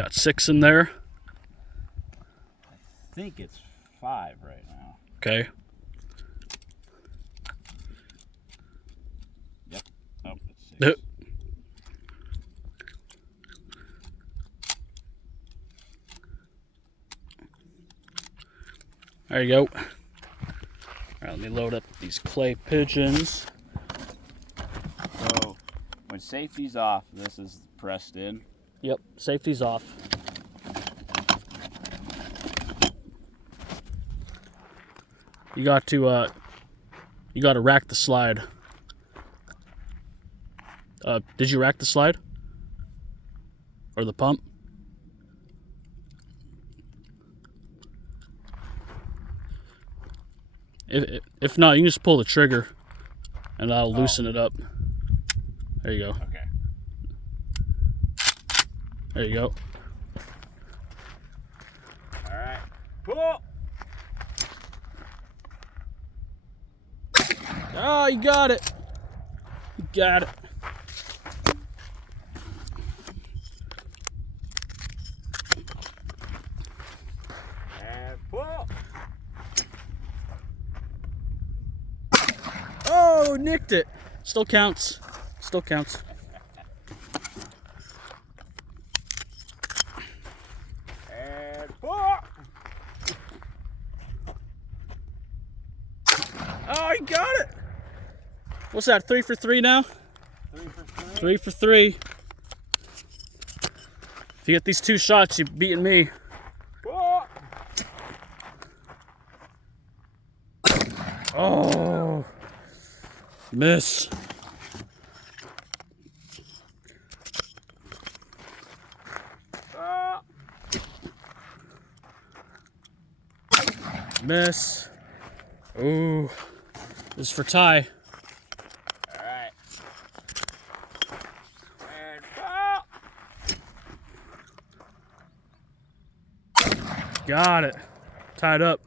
Got 6 in there. I think it's 5 right now. Okay. Yep. Oh, it's 6. Yep. There you go. All right, let me load up these clay pigeons. So when safety's off, this is pressed in. Yep, safety's off. You got to rack the slide. Did you rack the slide? Or the pump? If not, you can just pull the trigger and that'll loosen it up. There you go. Okay. There you go. All right. Pull. Oh, you got it. You got it. And pull. Oh, nicked it. Still counts. Still counts. And pull. Oh, you got it. What's that, 3 for 3 now? 3 for 3. 3 for 3. If you get these 2 shots, you're beating me. Pull. Oh, miss. Miss. Ooh, this is for Ty. All right. And pull. Got it. Tied up.